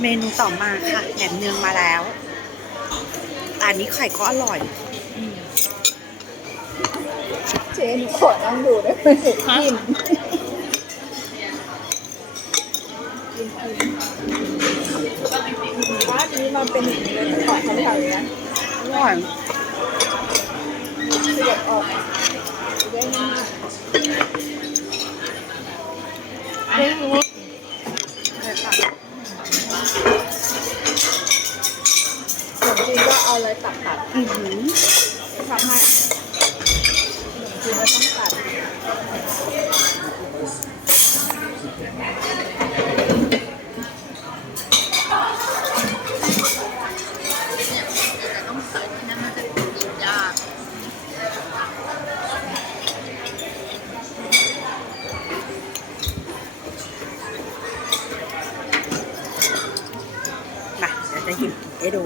เมนูต่อมาค่ะแหนมเนืองมาแล้วอันนี้ไข่ก็อร่อยเจนขอนั่งดูได้ไหมกินกินกินร้านนี้มาเป็นอย่างนี้เลยก่อนเขาไม่ทำอย่างนี้นะอร่อยเสียบออกได้ง่าย เลยค่ะ ขนมจีนก็ เอาอะไรตัดตัดอือหือทำให้ขนมจีนก็ต้องตัดต้องใส่ที่นั่นมันจะกินยากมาเดี๋ยวจะหยิบให้ดู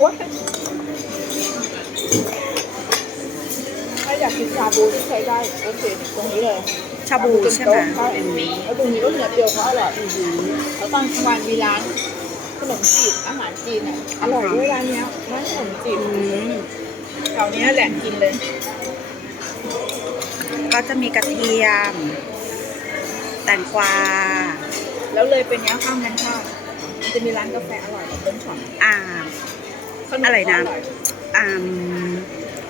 โอ๊ยถ้าอยากกินชาบูที่ใช้ได้โอเคตรงนี้เลยชาบูใช่ไหมใช่แล้วตรงนี้ก็เนื้อเดียวเขาอร่อยอือหือแล้วตอนกลางวันมีร้านขนมจีบอาหารจีนอะอร่อยด้วยร้านเนี้ยร้านขนมจีบอืมแถวเนี้ยแหล่งกินเลย ก็จะมีกระเทียมแตงกวา แล้วเลยเป็นเนี้ยข้ามกันข้ามมันจะมีร้านกาแฟอร่อยแบบเบิ้ลช็อตอ่าขม อะไรนะก็ยอ่าม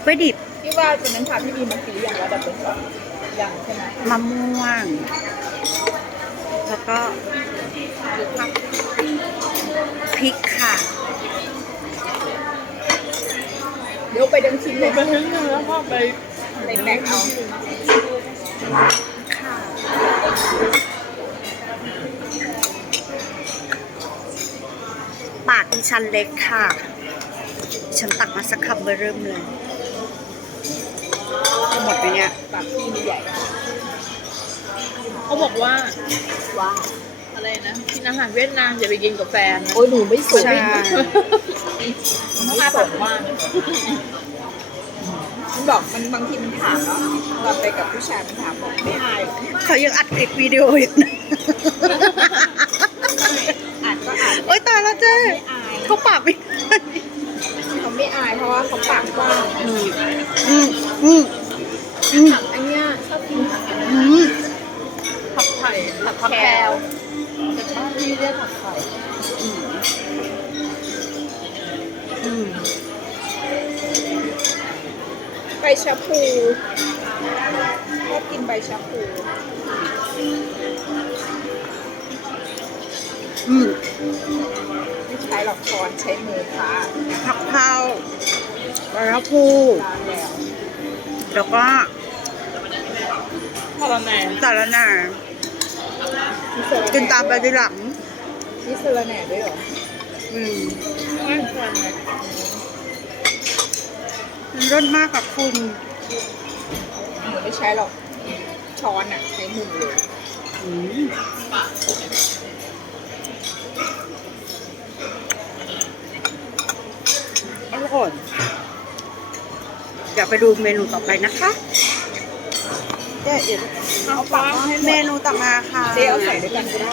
กล้วยดิบที่ว่าเป็นนั้นค่ะพี่บีมาซื้ออย่างว่าดับเบิ้ลช็อตยังใช่ไหมมะม่วง แล้วก็คือผักพริกค่ะ เดี๋ยวไปเดินชิมเลยไปทั้งนั้นแล้วก็ไปไปแบกเอาค่ะปากดิฉันเล็กค่ะ ฉันตักมาสักคำเบอร์เริ่มเลยจะหมดไหมเนี่ยปากพี่มีใหญ่ เขาบอกว่าว่าอะไรนะกินอาหารเวียดนามอย่าไปกินกับแฟนนะโอ้ยหนูไม่สวยใช่ต้องมาบอกว่ามันบอกมันบางทีมันถามแล้วตอนไปกับผู้ชายมันถามบอกไม่อายหรอเขายังอัดคลิปวิดีโออยู่นะอ่านก็อ่านโอ๊ยตายแล้วเจ้ไม่อายเขาปากไม่ได้เขา ไม่อายเพราะว่าเขาปากกว้างอืมอืมอืมอืมอันเนี้ยชอบกินผักอืมผักไผ่ผักแคลลแต่บ้านพี่เรียกผักไข่อืมใบชะพูชอบกินใบชะพู อืมไม่ใช้หรอกช้อนใช้มือค่ะผักเผาปลาร้าพูล้างแล้วแล้วก็พาราแมนสาระหน่ามีเซอร์กินตามไปทีหลัง มีเซอร์แหน่ด้วยเหรออืมไม่ควรนะมันรสมากกับคุณหนูไม่ใช้หรอกช้อนอะ ใช้มือเลย อืม อร่อยเดี๋ยวไปดูเมนูต่อไปนะคะเจ๊เดี๋ยวเอาปากมาให้หมเมดนูต่อมาค่ะ เจ๊เอาใส่ด้วยกันก็ได้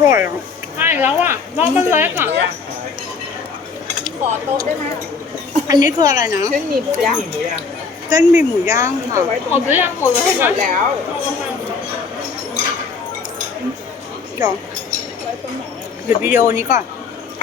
อร่อยอะใช่แล้วอะน้องมันเล็กอะ ขอโต๊ะได้ไหมอันนี้คืออะไรนะเส้นหมี่หมูย่างเส้นหมี่หมูย่างค่ะหมดหรือยังหมดแล้วหมดแล้วเดี๋ยวดวิดีโอนี้ก่อน